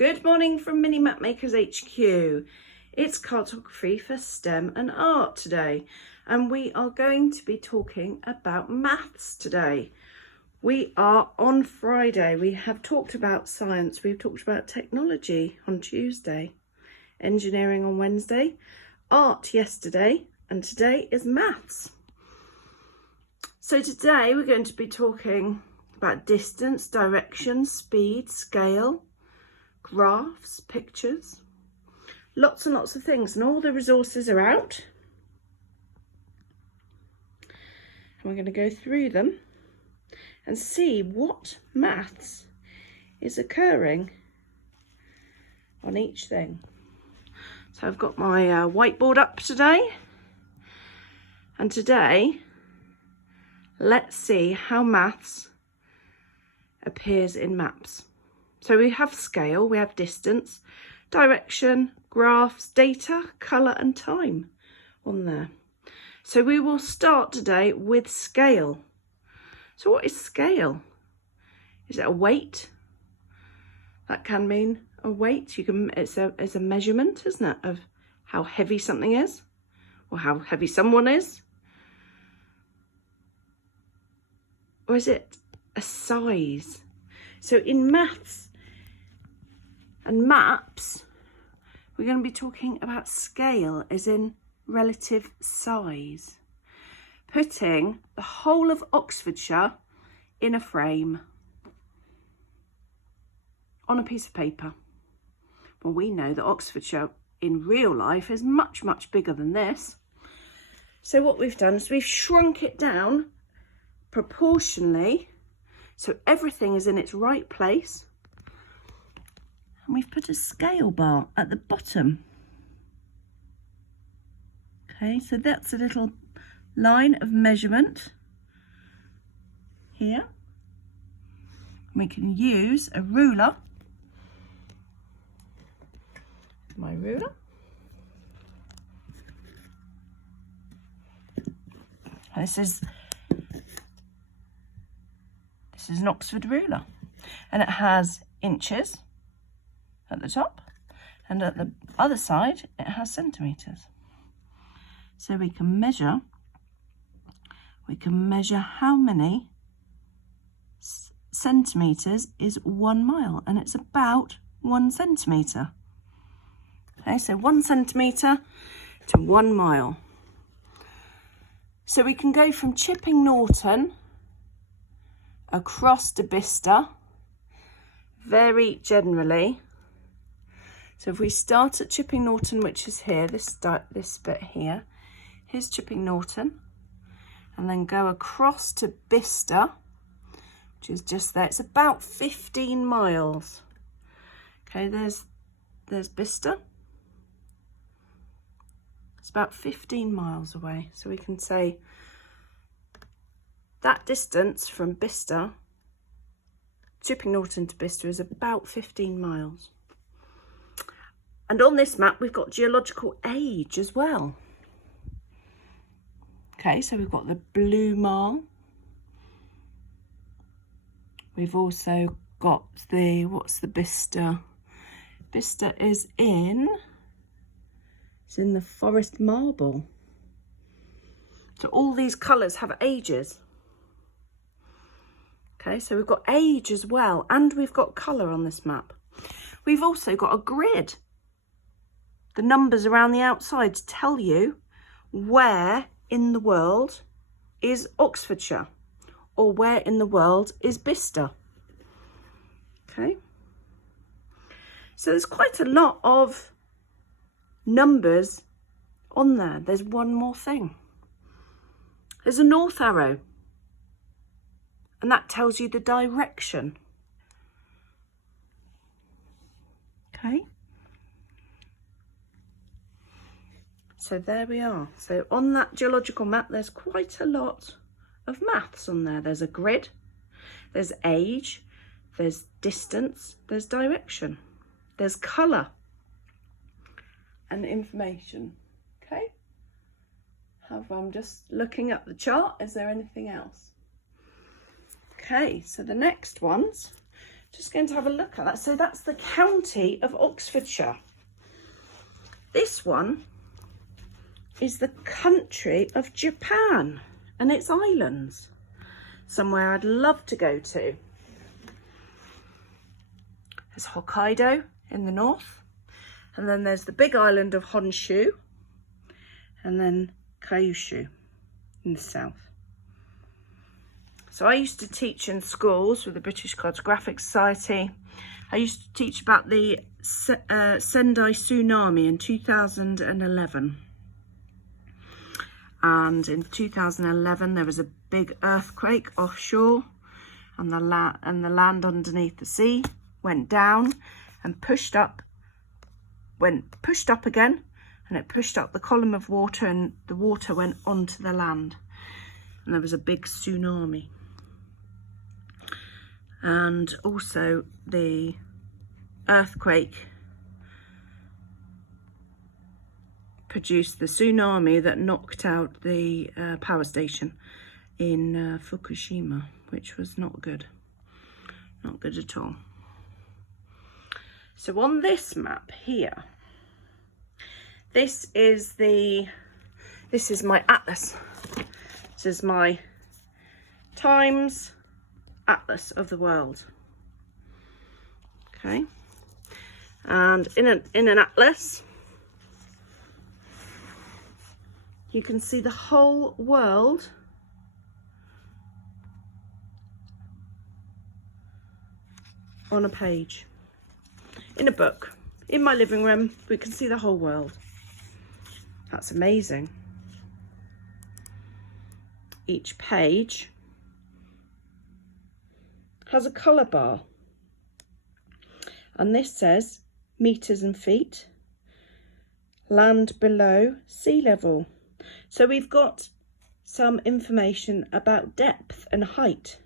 Good morning from Mini Map Makers HQ. It's cartography for STEM and art today, and we are going to be talking about maths today. We are on Friday. We have talked about science, we've talked about technology on Tuesday, engineering on Wednesday, art yesterday, and today is maths. So today we're going to be talking about distance, direction, speed, scale, graphs, pictures, lots and lots of things, and all the resources are out. And we're going to go through them and see what maths is occurring on each thing. So I've got my whiteboard up today, and today let's see how maths appears in maps. So we have scale, we have distance, direction, graphs, data, colour and time on there. So we will start today with scale. So what is scale? Is it a weight? That can mean a weight. It's a measurement, isn't it, of how heavy something is or how heavy someone is. Or is it a size? So in maths and maps, we're going to be talking about scale as in relative size. Putting the whole of Oxfordshire in a frame on a piece of paper. Well, we know that Oxfordshire in real life is much, much bigger than this. So what we've done is we've shrunk it down proportionally, so everything is in its right place, and we've put a scale bar at the bottom. Okay, so that's a little line of measurement here. We can use a ruler, my ruler, this is an Oxford ruler, and it has inches at the top, and at the other side it has centimetres. So we can measure how many centimetres is 1 mile, and it's about 1 centimetre. Okay, so 1 centimetre to 1 mile. So we can go from Chipping Norton across to Bicester very generally. So if we start at Chipping Norton, which is here, this bit here, here's Chipping Norton, and then go across to Bicester, which is just there. It's about 15 miles. Okay, there's Bicester. It's about 15 miles away. So we can say that distance from Bicester, Chipping Norton to Bicester, is about 15 miles. And on this map, we've got geological age as well. Okay, so we've got the blue marl. We've also got what's the Bicester? Bicester is in the forest marble. So all these colours have ages. Okay, so we've got age as well, and we've got colour on this map. We've also got a grid. The numbers around the outside tell you where in the world is Oxfordshire, or where in the world is Bicester. Okay, so there's quite a lot of numbers on there. There's one more thing. There's a north arrow, and that tells you the direction. Okay, so there we are. So on that geological map, there's quite a lot of maths on there. There's a grid, there's age, there's distance, there's direction, there's colour and information. Okay, I'm just looking at the chart. Is there anything else? Okay, so the next ones, Just going to have a look at that. So that's the county of Oxfordshire. This one is the country of Japan and its islands. Somewhere I'd love to go to. There's Hokkaido in the north, and then there's the big island of Honshu, and then Kyushu in the south. So I used to teach in schools with the British Cartographic Society. I used to teach about the Sendai tsunami in 2011. And in 2011 there was a big earthquake offshore, and the land underneath the sea went down and pushed up again, and it pushed up the column of water, and the water went onto the land, and there was a big tsunami. And also the earthquake produced the tsunami that knocked out the power station in Fukushima, which was not good at all. So on this map here, this is my atlas. This is my Times Atlas of the world. Okay, and in an atlas you can see the whole world on a page. In a book, in my living room, we can see the whole world. That's amazing. Each page has a colour bar, and this says meters and feet, land below sea level. So we've got some information about depth and height.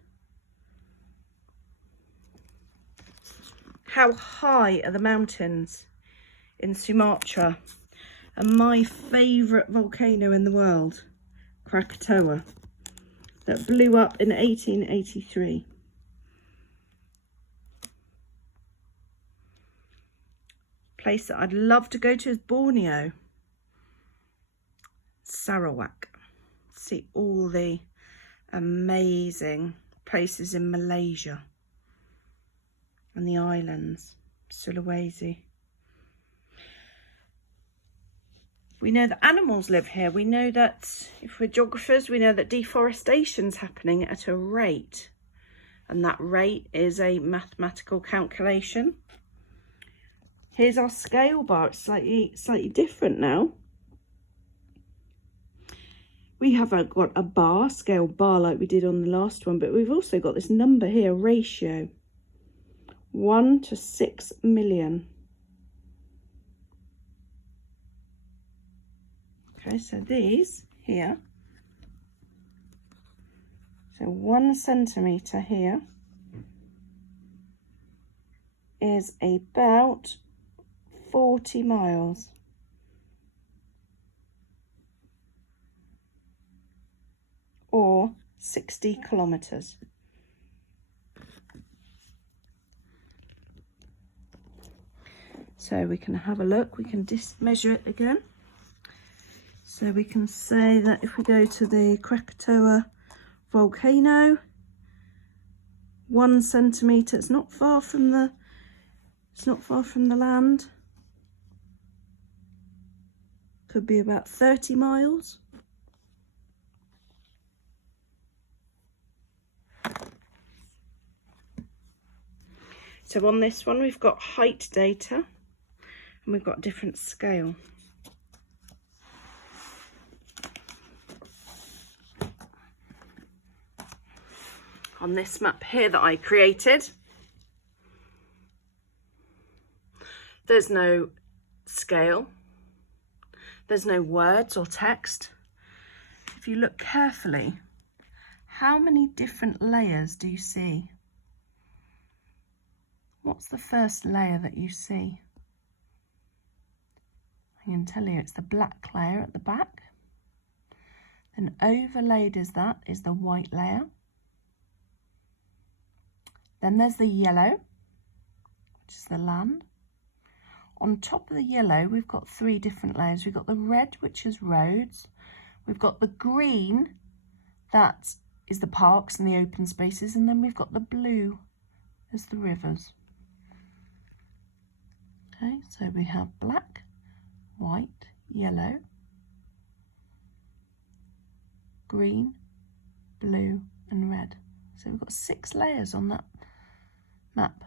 How high are the mountains in Sumatra? And my favourite volcano in the world, Krakatoa, that blew up in 1883. Place that I'd love to go to is Borneo, Sarawak. See all the amazing places in Malaysia and the islands, Sulawesi. We know that animals live here. We know that, if we're geographers, we know that deforestation's happening at a rate, and that rate is a mathematical calculation. Here's our scale bar. It's slightly different now. We haven't got a scale bar like we did on the last one, but we've also got this number here, ratio. 1 to 6 million. Okay, so these here, so 1 centimetre here is about 40 miles. Or 60 kilometres. So we can have a look, we can measure it again. So we can say that if we go to the Krakatoa volcano, 1 centimetre, it's not far from the land. Could be about 30 miles. So on this one we've got height data, and we've got a different scale. On this map here that I created, there's no scale, there's no words or text. If you look carefully, how many different layers do you see? What's the first layer that you see? I can tell you it's the black layer at the back. Then overlaid as that is the white layer. Then there's the yellow, which is the land. On top of the yellow, we've got 3 different layers. We've got the red, which is roads. We've got the green, that is the parks and the open spaces. And then we've got the blue as the rivers. Okay, so we have black, white, yellow, green, blue and red. So we've got 6 layers on that map.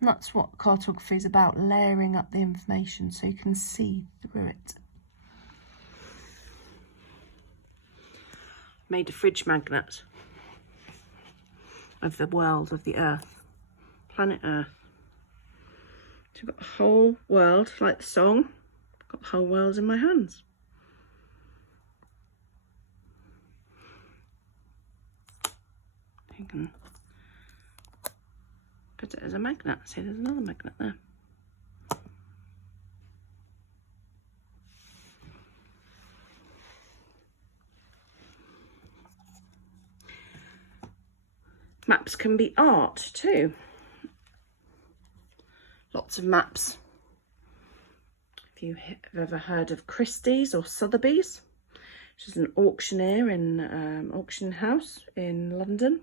And that's what cartography is about, layering up the information so you can see through it. Made a fridge magnet of the world, of the Earth, planet Earth. So I've got the whole world, like the song, I've got the whole world in my hands. You can put it as a magnet. See, there's another magnet there. Maps can be art too. Lots of maps. If you have ever heard of Christie's or Sotheby's, which is an auctioneer in auction house in London.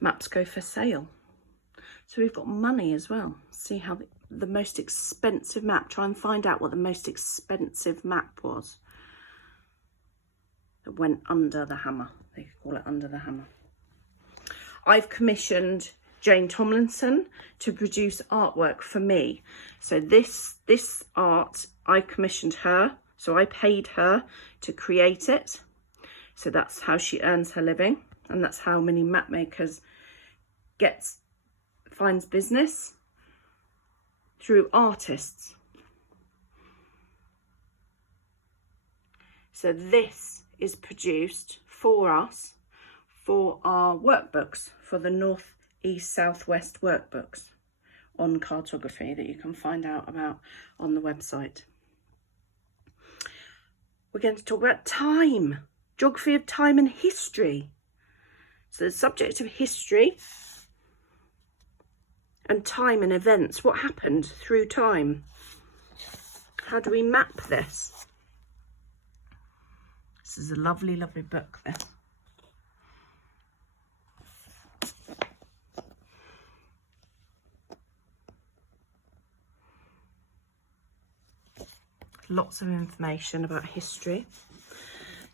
Maps go for sale. So we've got money as well. See how the most expensive map, try and find out what the most expensive map was that went under the hammer. They call it under the hammer. I've commissioned Jane Tomlinson to produce artwork for me. So this art, I commissioned her. So I paid her to create it. So that's how she earns her living. And that's how many map makers finds business, through artists. So this is produced for us for our workbooks, for the North, East, South, West workbooks on cartography that you can find out about on the website. We're going to talk about time, geography of time and history. So the subject of history and time and events, what happened through time. How do we map this? This is a lovely, lovely book, this. Lots of information about history.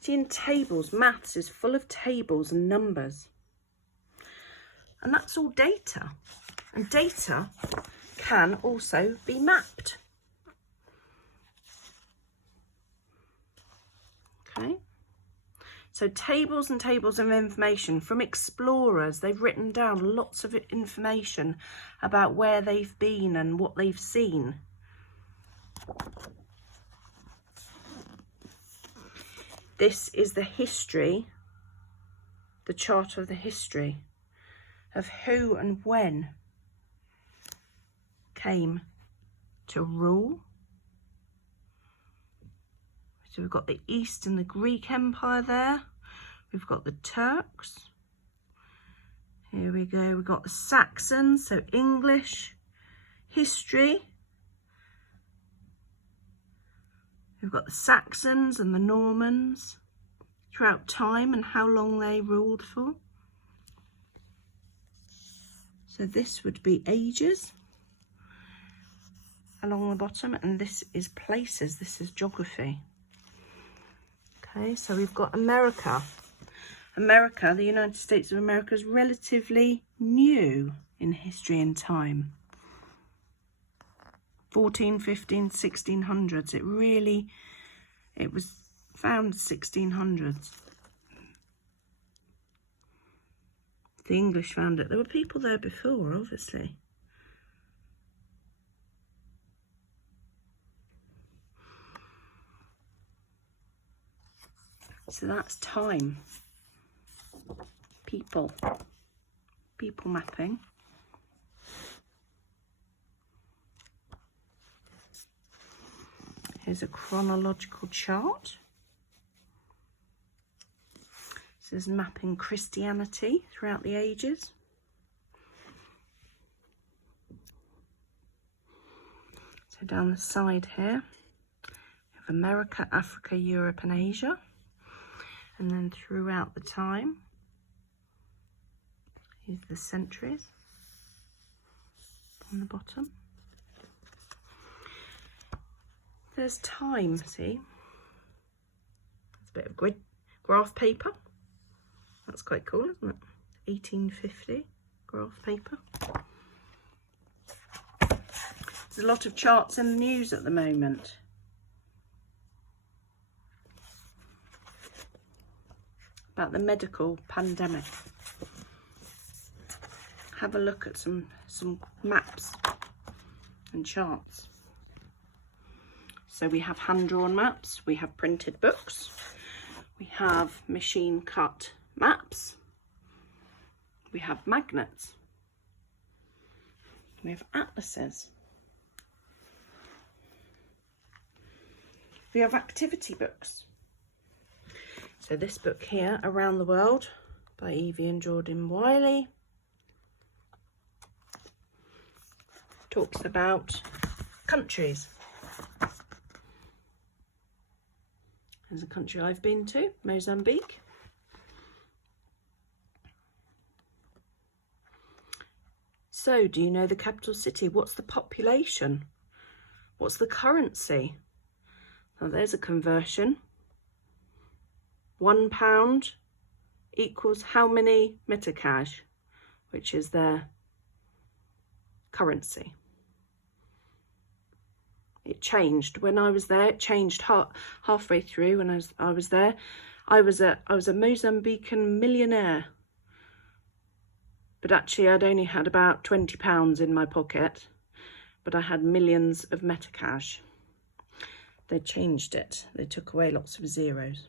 See, in tables, maths is full of tables and numbers. And that's all data. And data can also be mapped. Okay. So tables and tables of information from explorers. They've written down lots of information about where they've been and what they've seen. This is the history, the chart of the history of who and when came to rule. So we've got the East and the Greek Empire there. We've got the Turks. Here we go. We've got the Saxons, so English history. We've got the Saxons and the Normans throughout time and how long they ruled for. So this would be ages along the bottom, and this is places, this is geography. Okay, so we've got America. America, the United States of America, is relatively new in history and time. 14, 15, 1600s. It was found 1600s. The English found it. There were people there before, obviously. So that's time. People mapping. Here's a chronological chart. This is mapping Christianity throughout the ages. So down the side here, we have America, Africa, Europe and Asia. And then throughout the time, here's the centuries on the bottom. There's time, see? It's a bit of graph paper. That's quite cool, isn't it? 1850 graph paper. There's a lot of charts in the news at the moment. About the medical pandemic. Have a look at some maps and charts. So we have hand-drawn maps, we have printed books, we have machine-cut maps, we have magnets, we have atlases, we have activity books. So this book here, Around the World, by Evie and Jordan Wiley, talks about countries. There's a country I've been to, Mozambique. So, do you know the capital city? What's the population? What's the currency? Now there's a conversion. £1 equals how many metakash, which is their currency. It changed when I was there. It changed halfway through when I was there. I was a Mozambican millionaire, but actually I'd only had about £20 in my pocket, but I had millions of metakash. They changed it. They took away lots of zeros.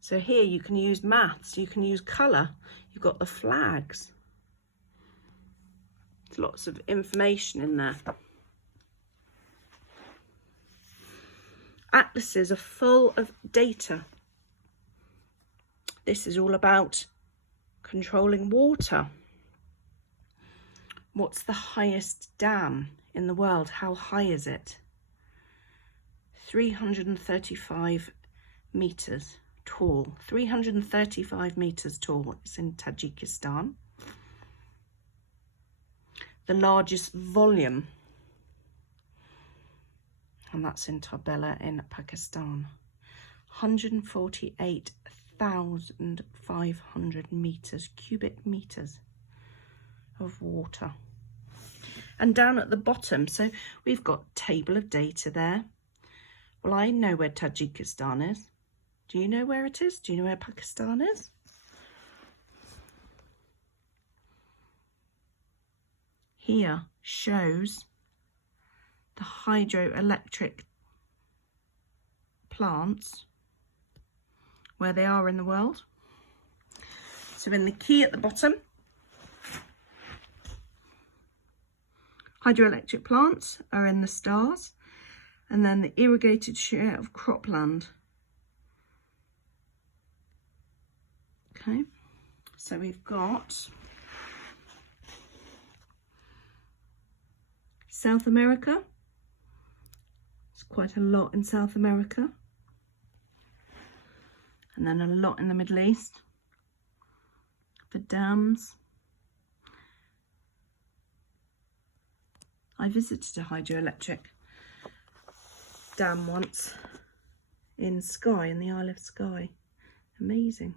So here you can use maths, you can use colour. You've got the flags. There's lots of information in there. Atlases are full of data. This is all about controlling water. What's the highest dam in the world? How high is it? 335 metres tall. 335 metres tall. It's in Tajikistan. The largest volume, and that's in Tabela in Pakistan. 148,500 metres, cubic metres of water. And down at the bottom, so we've got table of data there. Well, I know where Tajikistan is. Do you know where it is? Do you know where Pakistan is? Here shows the hydroelectric plants, where they are in the world. So in the key at the bottom, hydroelectric plants are in the stars, and then the irrigated share of cropland. Okay, so we've got South America. It's quite a lot in South America. And then a lot in the Middle East. The dams. I visited a hydroelectric dam once in Skye, in the Isle of Skye. Amazing.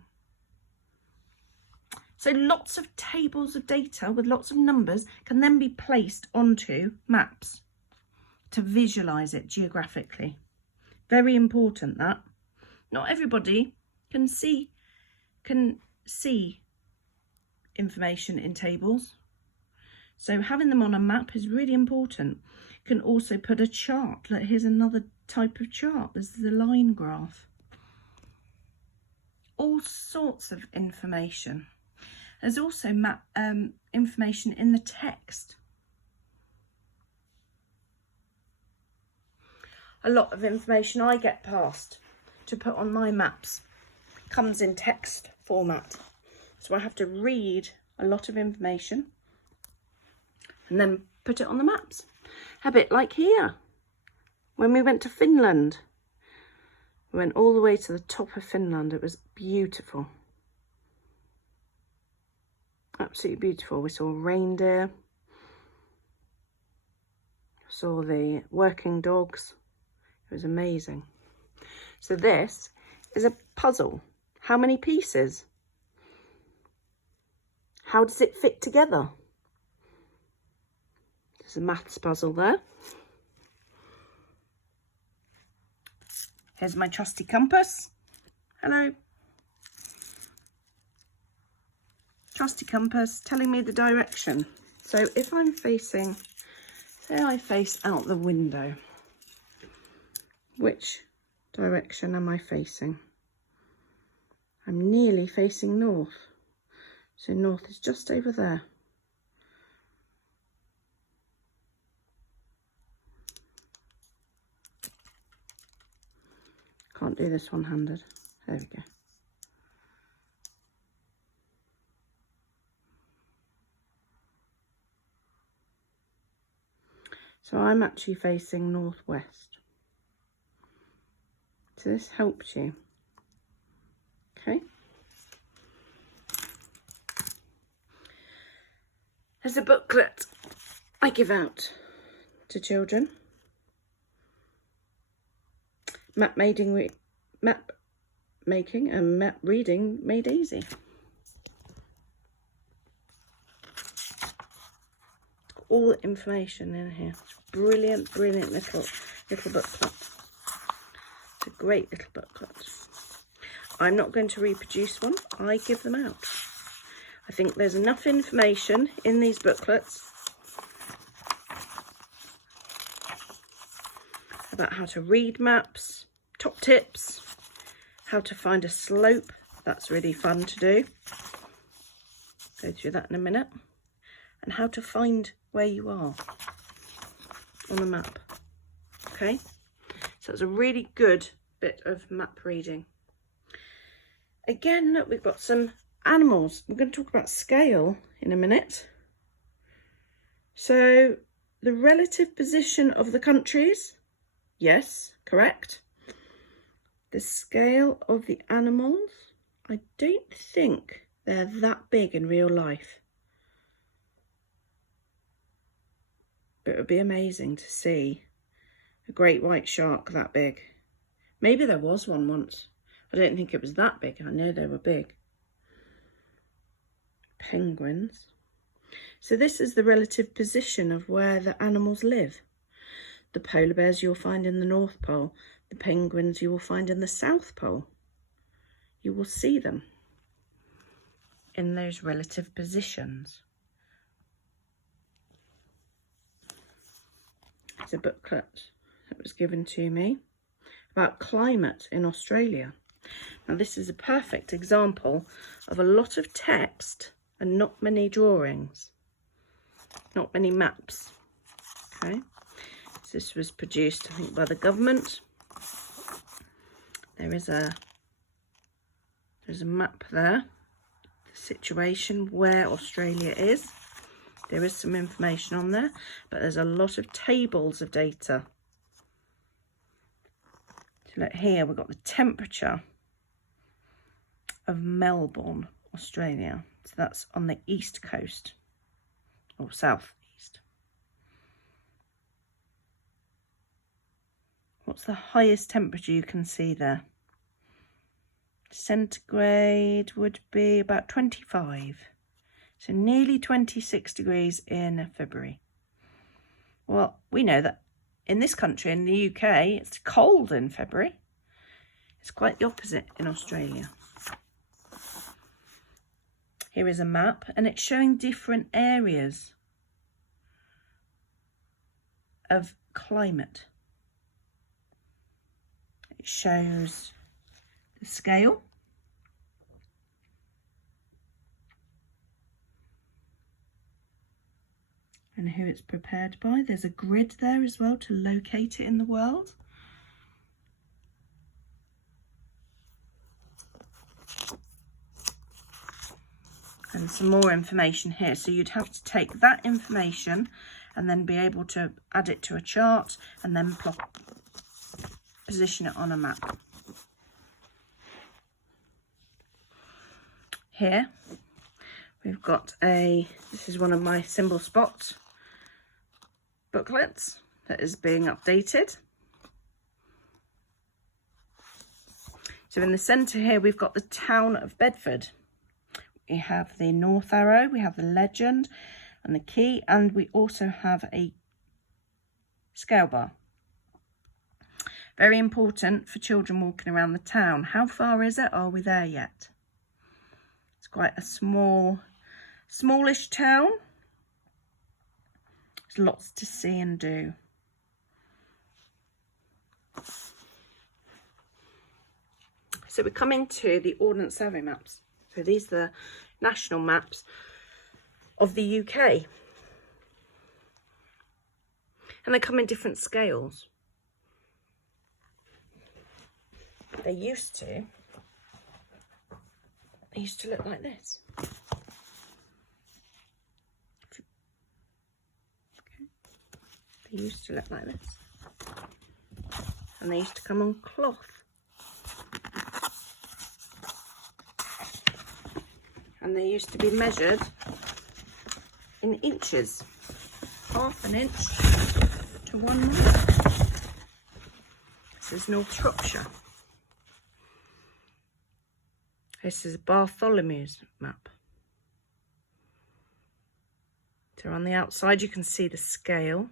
So lots of tables of data with lots of numbers can then be placed onto maps to visualise it geographically. Very important that. Not everybody can see information in tables. So having them on a map is really important. You can also put a chart. Like, here's another type of chart. This is a line graph. All sorts of information. There's also information in the text. A lot of information I get passed to put on my maps comes in text format. So I have to read a lot of information and then put it on the maps. A bit like here, when we went to Finland. We went all the way to the top of Finland. It was beautiful. Absolutely beautiful. We saw reindeer. Saw the working dogs. It was amazing. So this is a puzzle. How many pieces? How does it fit together? There's a maths puzzle there. Here's my trusty compass. Hello. Trusty compass telling me the direction. So if I'm facing, say I face out the window, which direction am I facing? I'm nearly facing north. So north is just over there. Can't do this one-handed. There we go. So I'm actually facing northwest. So this helps you. Okay. There's a booklet I give out to children. Map making and map reading made easy. All the information in here. It's brilliant, brilliant little booklet. It's a great little booklet. I'm not going to reproduce one. I give them out. I think there's enough information in these booklets about how to read maps, top tips, how to find a slope. That's really fun to do. Go through that in a minute. And how to find where you are on the map. Okay, so it's a really good bit of map reading. Again, look, we've got some animals. We're going to talk about scale in a minute. So the relative position of the countries, yes, correct. The scale of the animals, I don't think they're that big in real life. But it would be amazing to see a great white shark that big. Maybe there was one once. I don't think it was that big. I know they were big. Penguins. So this is the relative position of where the animals live. The polar bears you'll find in the North Pole. The penguins you will find in the South Pole. You will see them in those relative positions. It's a booklet that was given to me about climate in Australia. Now this is a perfect example of a lot of text and not many drawings, not many maps. Okay, so this was produced, I think, by the government. There's a map there, the situation where Australia is. There is some information on there, but there's a lot of tables of data. So look here, we've got the temperature of Melbourne, Australia. So that's on the east coast, or south east. What's the highest temperature you can see there? Centigrade would be about 25. So nearly 26 degrees in February. Well, we know that in this country, in the UK, it's cold in February. It's quite the opposite in Australia. Here is a map, and it's showing different areas of climate. It shows the scale. And who it's prepared by. There's a grid there as well to locate it in the world. and some more information here. So you'd have to take that information and then be able to add it to a chart and then position it on a map. Here we've got this is one of my symbol spot booklets that is being updated. So in the centre here we've got the town of Bedford. We have the north arrow, we have the legend and the key, and we also have a scale bar. Very important for children walking around the town. How far is it? Are we there yet? It's quite a smallish town. There's lots to see and do. So we're coming to the Ordnance Survey maps. So these are the national maps of the UK. And they come in different scales. They used to look like this. Okay. They used to look like this. And they used to come on cloth. And they used to be measured in inches, half an inch to 1 mile. This is North Shropshire. This is Bartholomew's map. So on the outside you can see the scale,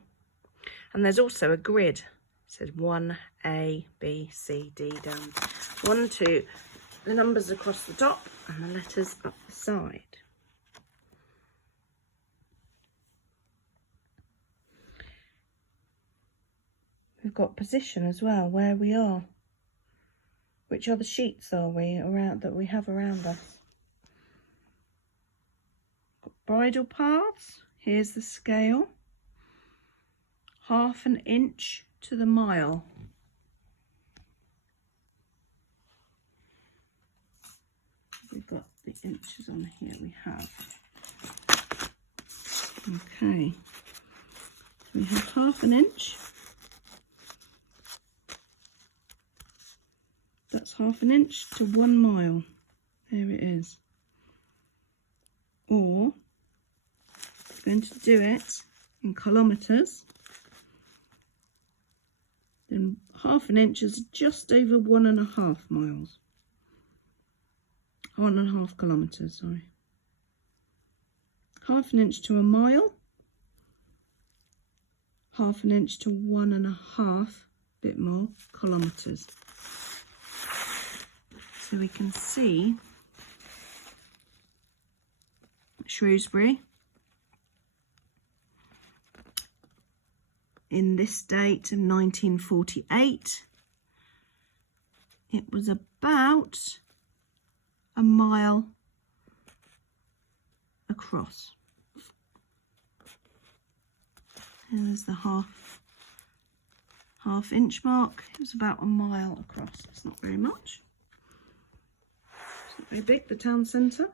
and there's also a grid. It says 1A, B, C, D down 1, 2, the numbers across the top and the letters up the side. We've got position as well, where we are. Which other sheets are we around that we have around us? Got bridle paths. Here's the scale. Half an inch to the mile. We've got the inches on here. We have. Okay. So we have half an inch. That's half an inch to 1 mile. There it is. Or, I'm going to do it in kilometres. Then half an inch is just over 1.5 miles. 1.5 kilometres, sorry. Half an inch to a mile. Half an inch to 1.5, bit more, kilometres. So we can see Shrewsbury in this date in 1948. It was about a mile across. And there's the half inch mark. It was about a mile across. It's not very much. It's not very big, the town centre.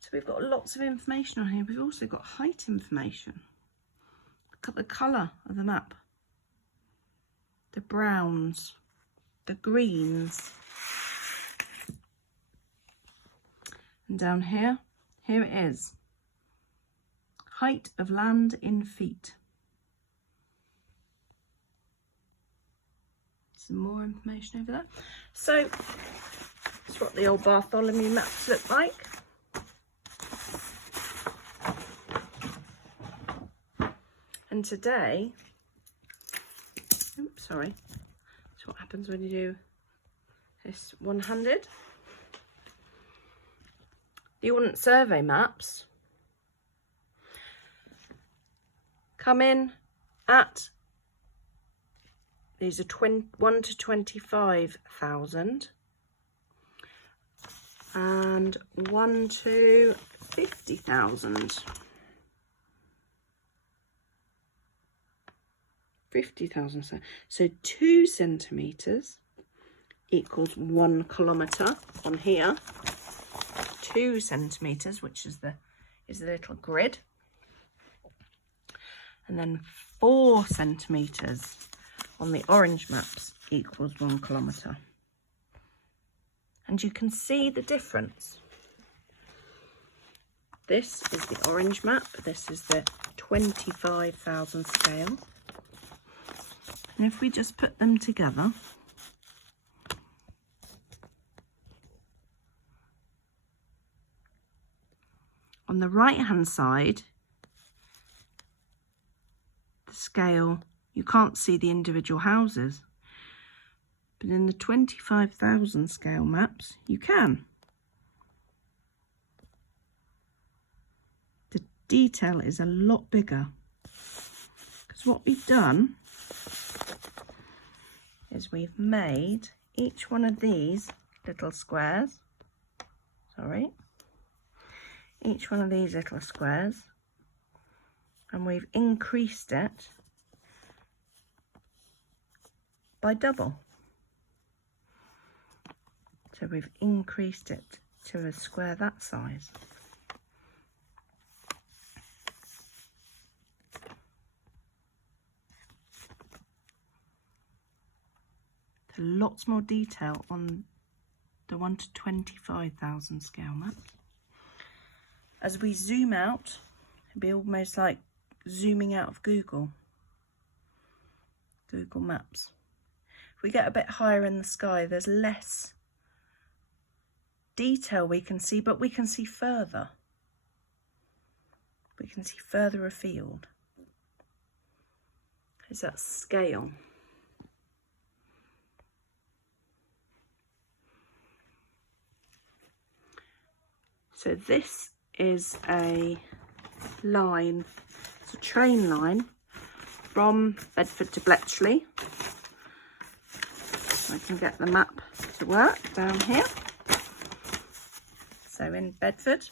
So we've got lots of information on here. We've also got height information. Look at the colour of the map. The browns, the greens. And down here, here it is. Height of land in feet. Some more information over there. So, that's what the old Bartholomew maps look like. And today, oops, sorry, that's what happens when you do this one-handed. The Ordnance Survey maps come in at, these are 1 to 25,000 and 1 to 50,000. 50,000. So 2 centimetres equals 1 kilometre on here. 2 centimetres, which is the little grid. And then 4 centimetres on the orange maps equals 1 kilometre. And you can see the difference. This is the orange map. This is the 25,000 scale. And if we just put them together, on the right hand side, the scale, you can't see the individual houses, but in the 25,000 scale maps you can. The detail is a lot bigger, because what we've done is we've made each one of these little squares, each one of these little squares, and we've increased it by double. So we've increased it to a square that size. There's lots more detail on the 1 to 25,000 scale maps. As we zoom out, it'd be almost like zooming out of Google Maps. If we get a bit higher in the sky, there's less detail we can see, but we can see further. We can see further afield. It's that scale. So this is a line, it's a train line from Bedford to Bletchley. I can get the map to work down here. So in Bedford,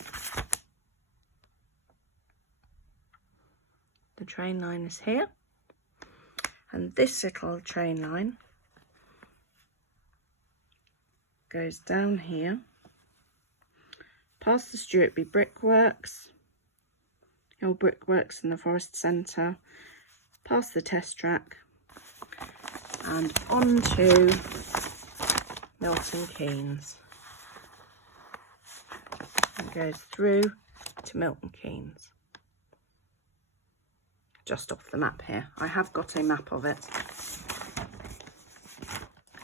the train line is here, and this little train line goes down here, past the Stuartby Brickworks, the old brickworks in the Forest Centre, past the test track, and on to Milton Keynes. It goes through to Milton Keynes. Just off the map here. I have got a map of it,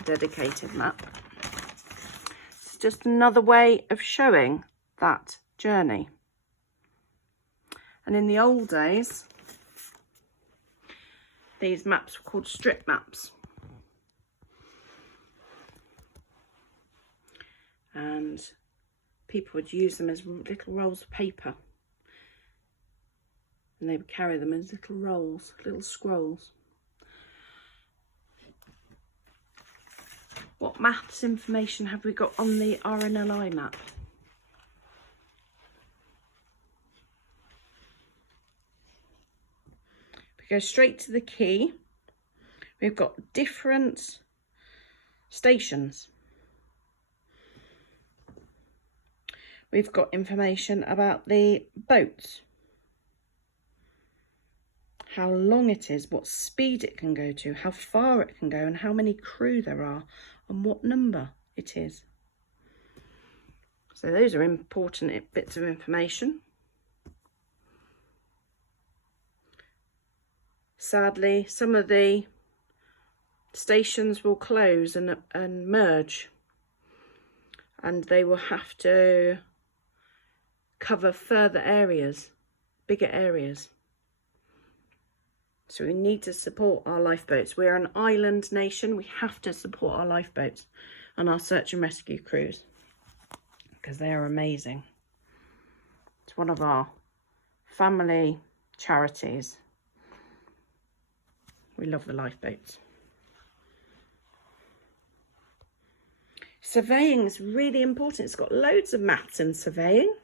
a dedicated map. It's just another way of showing that journey. And in the old days, these maps were called strip maps. And people would use them as little rolls of paper. And they would carry them as little rolls, little scrolls. What maths information have we got on the RNLI map? If we go straight to the key, we've got different stations. We've got information about the boats, how long it is, what speed it can go to, how far it can go, and how many crew there are, and what number it is. So those are important bits of information. Sadly, some of the stations will close and merge, and they will have to cover further areas, bigger areas. So we need to support our lifeboats. We're an island nation. We have to support our lifeboats and our search and rescue crews because they are amazing. It's one of our family charities. We love the lifeboats. Surveying is really important. It's got loads of maths in surveying.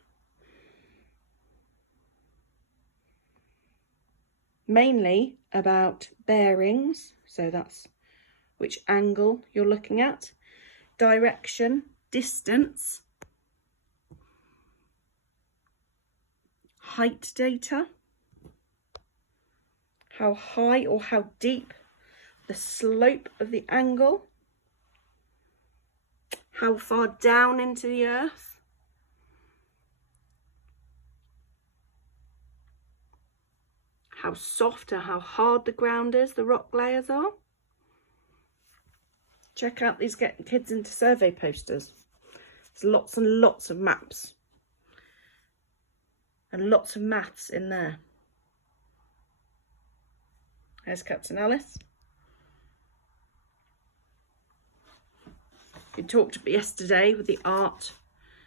Mainly about bearings, so that's which angle you're looking at, direction, distance, height data, how high or how deep the slope of the angle, how far down into the earth, how soft or how hard the ground is, the rock layers are. Check out these Getting Kids into Survey posters. There's lots and lots of maps and lots of maths in there. There's Captain Alice. We talked yesterday with the art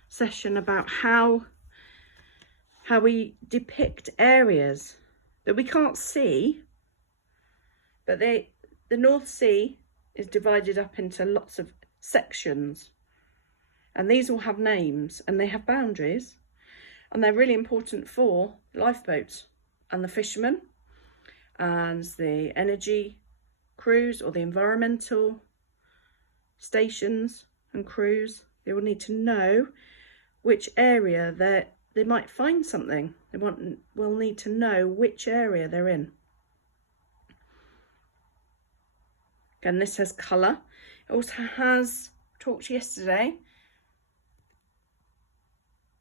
session about how we depict areas that we can't see, but the North Sea is divided up into lots of sections, and these all have names and they have boundaries, and they're really important for lifeboats and the fishermen and the energy crews or the environmental stations and crews. They will need to know which area they might find something. They will need to know which area they're in. Again, this has colour. It also has, talked yesterday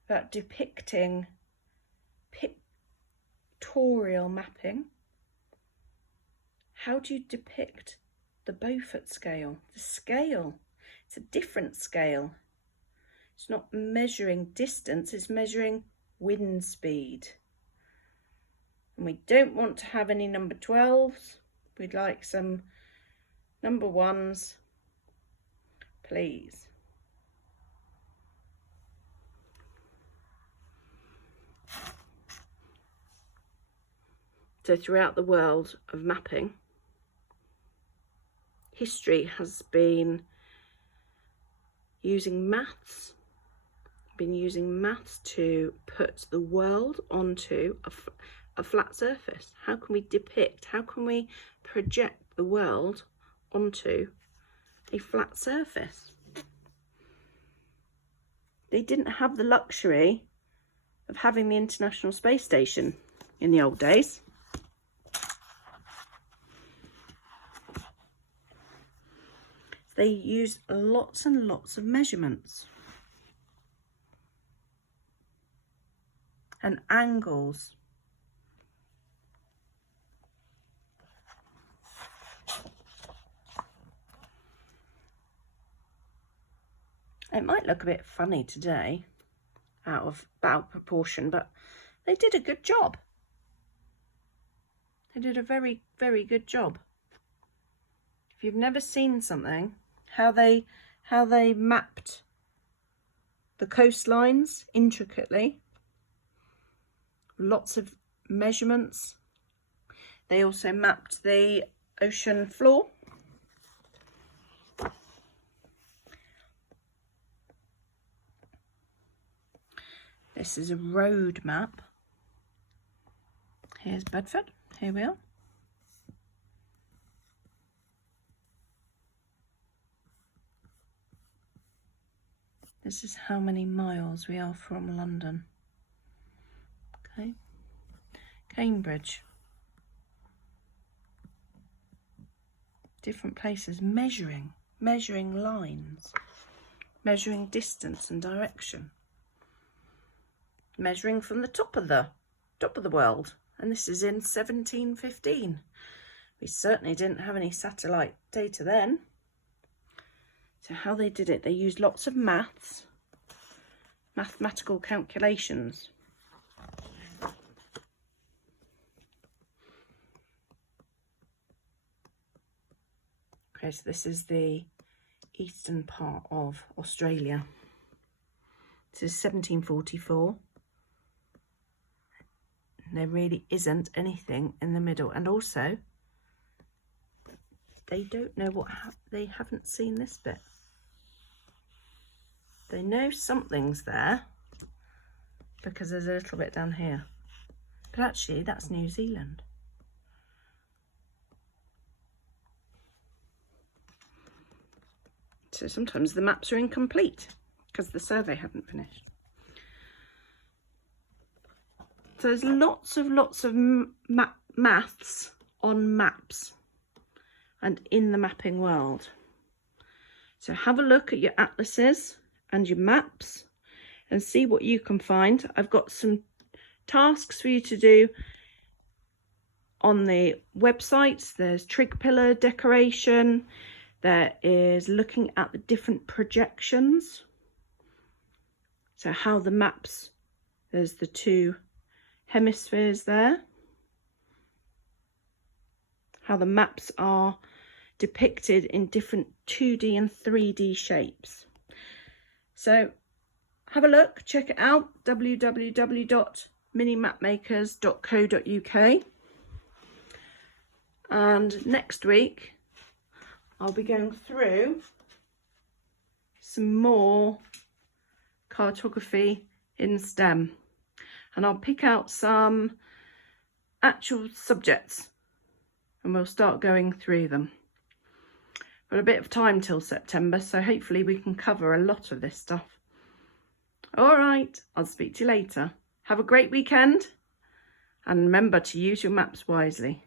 about depicting pictorial mapping. How do you depict the Beaufort scale? The scale, it's a different scale. It's not measuring distance, it's measuring wind speed. And we don't want to have any number 12s. We'd like some number 1s, please. So throughout the world of mapping, history has been using maths, to put the world onto a flat surface. How can we depict, how can we project the world onto a flat surface? They didn't have the luxury of having the International Space Station in the old days. They used lots and lots of measurements and angles. It might look a bit funny today, out of proportion, but they did a good job. They did a very, very good job. If you've never seen something, how they mapped the coastlines intricately, lots of measurements. They also mapped the ocean floor. This is a road map. Here's Bedford. Here we are. This is how many miles we are from London. Okay. Cambridge. Different places, measuring lines, measuring distance and direction. Measuring from the top of the world, and this is in 1715. We certainly didn't have any satellite data then. So how they did it, they used lots of mathematical calculations. Okay, so this is the eastern part of Australia. This is 1744. There really isn't anything in the middle, and also they don't know they haven't seen this bit. They know something's there because there's a little bit down here, but actually that's New Zealand. So sometimes the maps are incomplete because the survey hadn't finished. So there's lots of maths on maps and in the mapping world. So have a look at your atlases and your maps and see what you can find. I've got some tasks for you to do on the website. There's trig pillar decoration. There is looking at the different projections. So how the maps, there's the two hemispheres there. How the maps are depicted in different 2D and 3D shapes. So have a look, check it out, www.minimapmakers.co.uk. And next week I'll be going through some more cartography in STEM, and I'll pick out some actual subjects and we'll start going through them. Got a bit of time till September, so hopefully we can cover a lot of this stuff. All right, I'll speak to you later. Have a great weekend and remember to use your maps wisely.